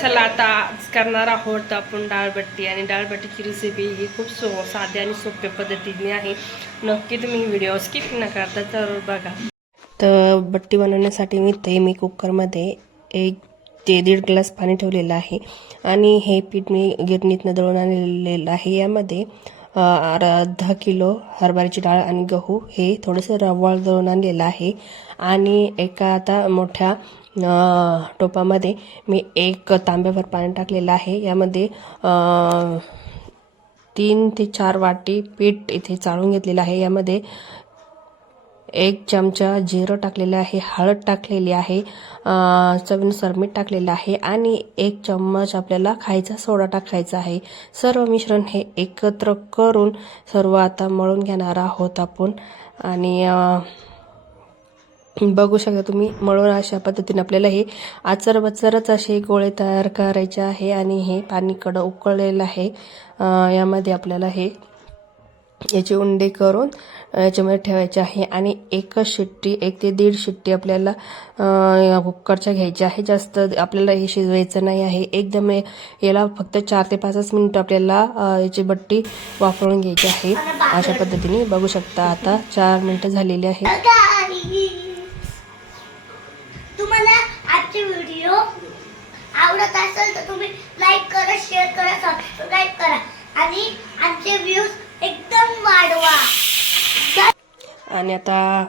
चला आता आज करणार आहोत आपण डाळबट्टी आणि डाळबट्टीची रेसिपी ही खूप साध्या आणि सोप्या पद्धतीने आहे. नक्की तुम्ही व्हिडिओ स्किप न करता जरूर बघा. तर बट्टी बनवण्यासाठी मी कुकरमध्ये 1 ते 1.5 ग्लास पाणी ठेवलेलं आहे आणि हे पीठ मी गिरणीतनं दळून आणलेलं आहे. यामध्ये अर्धा किलो हरभऱ्याची डाळ आणि गहू हे थोडंसं रवाळ दळून आणलेलं आहे आणि एका आता मोठ्या टोपामध्ये मी 1 तांब्याभर पाणी टाकलेलं आहे. यामध्ये 3 ते 4 वाटी पीठ इथे चाळून घेतलेलं आहे. यामध्ये 1 चमचा जिरं टाकलेलं आहे, हळद टाकलेली आहे, चवीनुसार मीठ टाकलेलं आहे आणि 1 चम्मच आपल्याला खायचा सोडा टाकायचा आहे. सर्व मिश्रण हे एकत्र करून सर्व आता मळून घेणार आहोत आपण. आणि बघू शकता तुम्ही मळून अशा पद्धतीने आपल्याला हे आचरबचरच असे गोळे तयार करायचे आहे. आणि हे पाणी उकळलेलं आहे. यामध्ये आपल्याला याचे उंडे करून याच्यामध्ये ठेवायचे आहे आणि 1 शिट्टी 1 ते 1.5 शिट्टी आपल्याला कुकरच्या घ्यायच्या आहे. जास्त आपल्याला हे शिजवायचं नाही आहे. एकदम याला फक्त 4 ते 5 मिनिट आपल्याला याची बट्टी वाफळून घ्यायची आहे. अशा पद्धतीने बघू शकता आता 4 मिनिटं झालेली आहे. तुम्हाला आजचे व्हिडिओ आवडत असेल तर तुम्ही लाईक करा, शेअर करा, सबस्क्राइब करा आणि आमचे व्ह्यूज एकदम वाढवा. आणि आता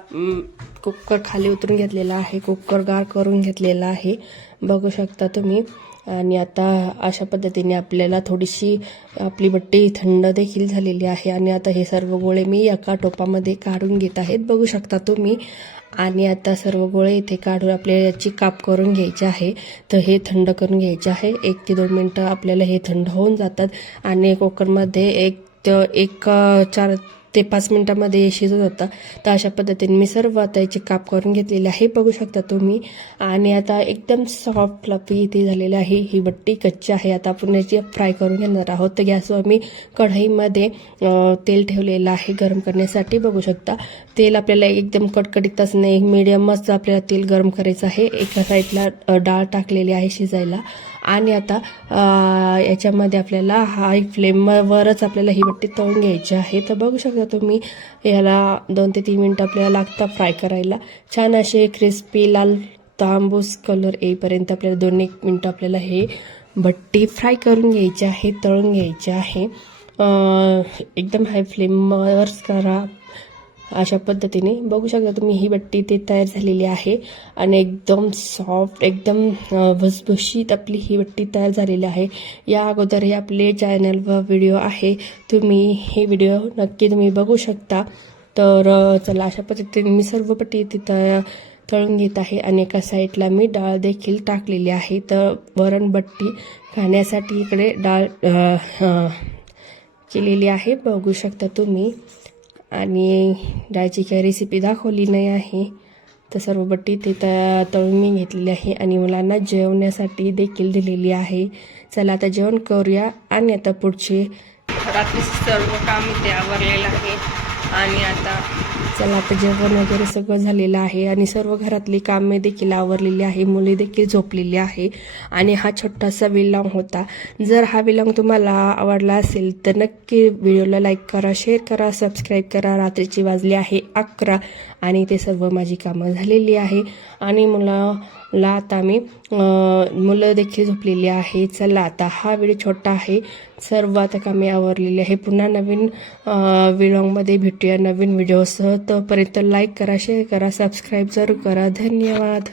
कुकर खाली उतरून घेतलेला आहे, कुकर गार करून घेतलेला आहे, बघू शकता तुम्ही. आणि आता अशा पद्धतीने आपल्याला थोडीशी आपली बट्टी थंड देखील झालेली आहे. आणि आता हे सर्व गोळे मी एका टोपामध्ये काढून घेत आहेत, बघू शकता तुम्ही. आणि आता सर्व गोळे इथे काढून आपल्याला याची काप करून घ्यायची आहे. तर हे थंड करून घ्यायचे आहे. 1 ते 2 मिनिटं आपल्याला हे थंड होऊन जातात आणि कुकरमध्ये 4 ते 5 मिनिटांमध्ये शिजत होता. तर अशा पद्धतीने मी सर्व आता याची काप करून घेतलेली आहे, बघू शकता तुम्ही. आणि आता एकदम सॉफ्ट फ्लफी इथे झालेली आहे. ही बट्टी कच्ची आहे. आता आपण याची फ्राय करून घेणार आहोत. तर गॅसवर मी कढईमध्ये तेल ठेवलेलं आहे गरम करण्यासाठी, बघू शकता. तेल आपल्याला एकदम कडकडीतच नाही, मीडियमच आपल्याला तेल गरम करायचं आहे. एका साईडला डाळ टाकलेली आहे शिजायला. आणि आता याच्यामध्ये आपल्याला हाय फ्लेमवरच आपल्याला ही बट्टी तळून घ्यायची आहे. तर बघू शकता तुम्ही, याला 2 ते 3 मिनिटं आपल्याला लागतात फ्राय करायला. छान असे क्रिस्पी लाल तांबूस कलर येईपर्यंत आपल्याला 2-1 मिनिटं आपल्याला हे बट्टी फ्राय करून घ्यायची आहे, तळून घ्यायची आहे. एकदम हाय फ्लेमवरच करा. अशा पद्धतीने बघू शकता तुम्ही, ही बट्टी ते तयार झालेली आहे आणि एकदम सॉफ्ट, एकदम भुसभुशीत आपली ही बट्टी तयार झालेली आहे. या अगोदर हे आपले चॅनलवर व्हिडिओ आहे, तुम्ही हे व्हिडिओ नक्की तुम्ही बघू शकता. तर चला, अशा पद्धतीने मी सर्व बट्टी इथे तळून घेत आहे आणि एका साईडला मी डाळ देखील टाकलेली आहे. तर वरण बट्टी खाण्यासाठी इकडे डाळ केलेली आहे, बघू शकता तुम्ही. आणि डाळची काही रेसिपी दाखवली नाही आहे. तर सर्व बट्टी ते तळून मी घेतलेली आहे आणि मुलांना जेवण्यासाठी देखील दिलेली आहे. चला आता जेवण करूया. आणि आता पुढचे रात्री सर्व काम इथे आवरलेलं आहे. आणि आता चला, आता जेवण वगैरे सगळं झालेलं आहे आणि सर्व घरातली कामे देखील आवरलेली आहे, मुले देखील झोपलेली आहे. आणि हा छोटासा व्लॉग होता. जर हा व्लॉग तुम्हाला आवडला असेल तर नक्की व्हिडिओला लाईक करा, शेअर करा, सबस्क्राईब करा. रात्रीची वाजली आहे 11 आणि ते सर्व माझी कामं झालेली आहे आणि मुलाला आता मुलं देखील झोपलेली आहे. चला, आता हा व्हिडिओ छोटा आहे, सर्व आता कामे आवरलेली आहे. पुन्हा नवीन व्लॉगमध्ये भेटूया नवीन व्हिडिओसह. तोपर्यंत लाईक करा, शेअर करा, सबस्क्राईब जरूर करा. धन्यवाद.